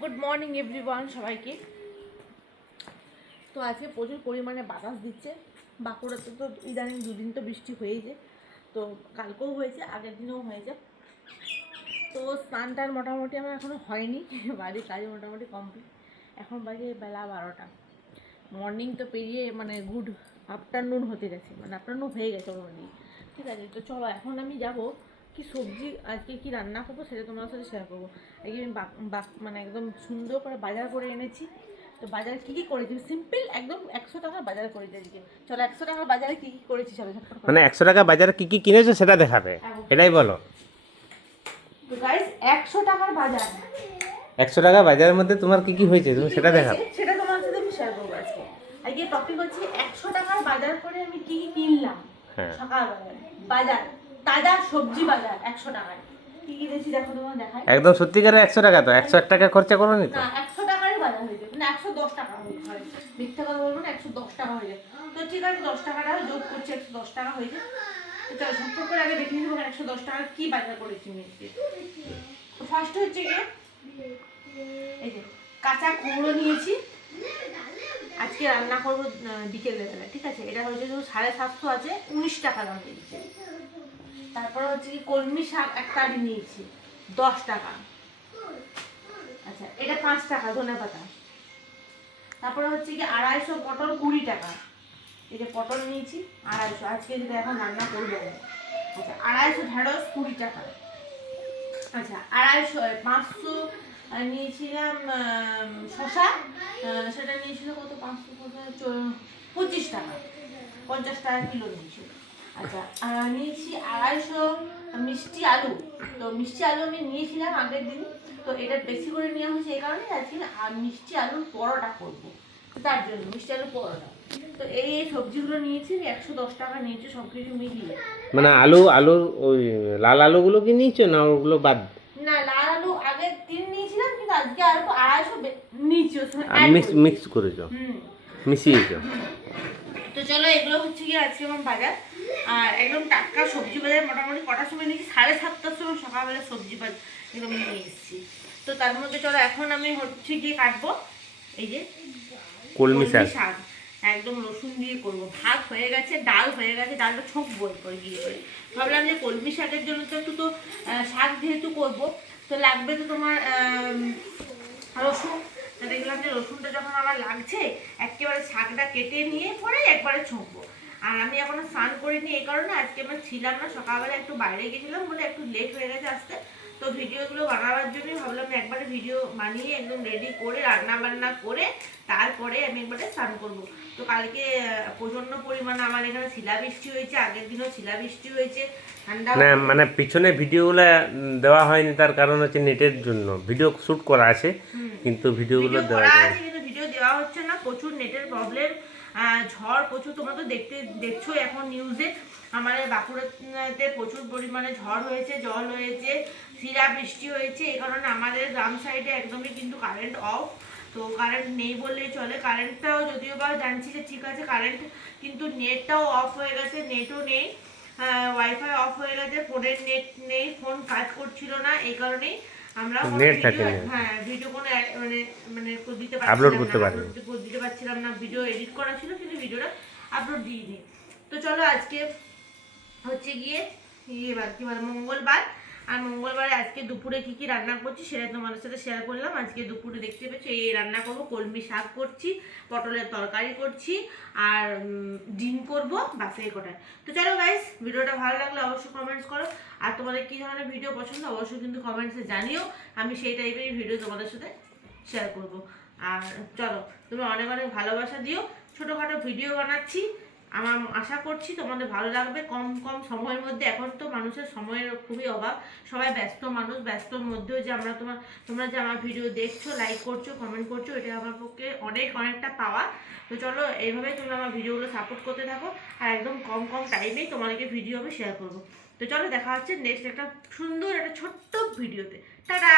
Good morning everyone সবাইকে। তো আজকে প্রচুর পরিমাণে বাতাস দিচ্ছে। বাঁকুড়াতে তো ইদানিং দুদিন তো বৃষ্টি হয়েইছে, তো কালকেও হয়েছে, আগের দিনেও হয়েছে। তো স্নানটার মোটামুটি আমার এখনও হয়নি, বাড়ির কাজে মোটামুটি কমপ্লিট। এখন বাজে বেলা 12টা। মর্নিং তো পেরিয়ে মানে গুড আফটারনুন হতে গেছে, মানে আফটারনুন হয়ে গেছে অলরেডি। ঠিক আছে, তো চলো এখন আমি যাব কি সবজি আজকে কি রান্না করবো সেটা তোমার সাথে শেয়ার করবো। আজকে আমি মানে একদম সুন্দর করে বাজার করে এনেছি। তো বাজারে কী কী করেছি সিম্পল একদম 100 টাকার বাজার করেছি আজকে। চলো 100 টাকার বাজারে কী কী করেছি চলো ঝটপট করে। মানে 100 টাকা বাজারে কি কি কিনেছো সেটা দেখাবে, এটাই বলো। তো গাইস 100 টাকার বাজার, 100 টাকা বাজারের মধ্যে তোমার কি কি হয়েছে তুমি সেটা দেখাবে। সেটা তোমার সাথে আমি শেয়ার করবো আজকে। আজকে টপিক হচ্ছে 100 টাকার বাজার করে আমি কি কি কিনলাম। হ্যাঁ, সকালবেলা বাজার, তাজা সবজি বাজার 100 টাকায় কি কিনেছি দেখো, তোমার দেখাই। একদম সত্যিকারের 100 টাকা তো 101 টাকা খরচা করো নি তো? না 100 টাকারই বাজার হয়েছে, মানে 110 টাকা হয়েছে, মিথ্যা কথা বলবো না, 110 টাকা হয়ে যায়। তো ঠিক আছে 10 টাকাটা যোগ করছি, 110 টাকা হয়েছে। তো চলো সম্পর্ক করে আগে দেখে নিবো 110 টাকা কি বাজার করেছি আমি। তো ফার্স্ট হচ্ছে গিয়ে এই যে কাঁচা কুমড়ো নিয়েছি, আজকে রান্না করবো বিকেলবেলা। ঠিক আছে, এটা হচ্ছে 750 আছে, 19 টাকা দাম দিচ্ছে। তারপরে হচ্ছে কি কলমি শাক একটা নিয়েছি 10 টাকা। আচ্ছা এটা 5 টাকা ধনে পাতা। তারপরে হচ্ছে কি 250 পটল 20 টাকা। এই যে পটল নিয়েছি 250, আজকে যেটা এখন রান্না করবো। আচ্ছা 250 ঢেঁড়স 20 টাকা। আচ্ছা 250 500 নিয়েছিলাম শসা, সেটা নিয়েছিল কত 500 25 টাকা, 50 টাকা কিলো নিয়েছিল। আচ্ছা নিয়েছি 250 মিষ্টি আলু। তো মিষ্টি আলু আমি নিয়েছিলাম আগের দিন, তো এটা বেশি করে নেওয়া হয়েছে এই কারণে আজকে মিষ্টি আলুর পরোটা করবো, তার জন্য মিষ্টি আলুর পরোটা। তো এই সবজিগুলো নিয়েছি 110 টাকা নিয়েছি সব কিছু মিলিয়ে। মানে আলুর ওই লাল আলুগুলো কি নিয়েছো না ওগুলো বাদ? না লাল আলু আগে 3 নিয়েছিলাম, কিন্তু আজকে আলু 250 নিয়েছি, মিক্স করেছো, মিশিয়েছো। তো চলো এগুলো হচ্ছে কি আজকে আমার বাজার। আর একদম টাটকা সবজি বাজার মোটামুটি কটার সময় নিয়েছি 7:30টার সময় সকালবেলা সবজি বাজার এরকম নিয়ে এসেছি। তো তার মধ্যে চলো এখন আমি হচ্ছে গিয়ে কাটবো এই যে কলমি শাক। একদম রসুন দিয়ে করবো। ভাত হয়ে গেছে, ডাল হয়ে গেছে, ডালটা ছোঁকবো করে গিয়ে করে। ভাবলাম যে কলমি শাকের জন্য তো একটু তো শাক যেহেতু করবো তো লাগবে তো তোমার রসুন। তো দেখলাম যে রসুনটা যখন আমার লাগছে একেবারে শাকটা কেটে নিয়ে পরে একবারে ছোঁকবো। আর আমি এখনো স্নান করিনি এই কারণে আজকে আমরা ছিলাম না, সকালবেলা একটু বাইরে গেছিলাম বলে একটু লেট হয়ে গেছে আসতে। তো ভিডিওগুলো বানাবার জন্যই ভাবলাম একবারে ভিডিও বানিয়ে একদম রেডি করে রান্না বান্না করে তারপরে আমি একবারে স্নান করবো। তো কালকে প্রচন্ড পরিমাণে আমার এখানে শিলাবৃষ্টি হয়েছে, আগের দিনও শিলাবৃষ্টি হয়েছে, ঠান্ডা। না মানে পিছনে ভিডিওগুলো দেওয়া হয়নি, তার কারণ হচ্ছে নেটের জন্য। ভিডিও শ্যুট করা আছে কিন্তু ভিডিওগুলো দেওয়া যায়নি, কিন্তু ভিডিও দেওয়া হচ্ছে না, প্রচুর নেটের প্রবলেম। ঝড় প্রচুর, তোমরা তো দেখছো এখন নিউজে আমাদের বাঁকুড়াতে প্রচুর পরিমাণে ঝড় হয়েছে, জল হয়েছে, শিলাবৃষ্টি হয়েছে। এই কারণে আমাদের গ্রাম সাইডে একদমই কিন্তু কারেন্ট অফ। তো কারেন্ট নেই বললেই চলে, কারেন্টটাও যদিও বা জানছি যে ঠিক আছে কারেন্ট, কিন্তু নেটটাও অফ হয়ে গেছে, নেটও নেই, ওয়াইফাই অফ হয়ে গেছে, ফোনের নেট নেই, ফোন কাজ করছিল না। এই কারণেই আমরা ভিডিও কোনো মানে মানে আপলোড করতে পারছিলাম না। ভিডিও এডিট করা ছিল কিন্তু ভিডিওটা আপলোড দিইনি। তো চলো আজকে হচ্ছে গিয়ে কি বলে মঙ্গলবার, আর মঙ্গলবারে আজকে দুপুরে কি কি রান্না করছি সেটা তোমাদের সাথে শেয়ার করলাম। আজকে দুপুরে দেখতে পেয়েছো এই রান্না করবো, কলমি শাক করছি, পটলের তরকারি করছি, আর ডিম করবো, বাস এই কটায়। তো চলো গাইস, ভিডিওটা ভালো লাগলে অবশ্যই কমেন্টস করো, আর তোমাদের কী ধরনের ভিডিও পছন্দ অবশ্যই কিন্তু কমেন্টসে জানিও, আমি সেই টাইপের ভিডিও তোমাদের সাথে শেয়ার করব। আর চলো তুমি অনেক অনেক ভালোবাসা দিও, ছোটোখাটো ভিডিও বানাচ্ছি, আমার আশা করছি তোমাদের ভালো লাগবে। কম কম সময়ের মধ্যে, এখন তো মানুষের সময়ের খুবই অভাব, সবাই ব্যস্ত মানুষ, ব্যস্তর মধ্যেও যে তোমরা যে আমার ভিডিও দেখছো, লাইক করছো, কমেন্ট করছো, এটা আমার পক্ষে অনেকটা পাওয়া। তো চলো এইভাবেই তোমরা আমার ভিডিওগুলো সাপোর্ট করতে থাকো, আর একদম কম কম টাইমেই তোমাদেরকে ভিডিও আমি শেয়ার করবো। তো চলো দেখা হচ্ছে নেক্সট একটা সুন্দর একটা ছোট্ট ভিডিওতে। টাটা।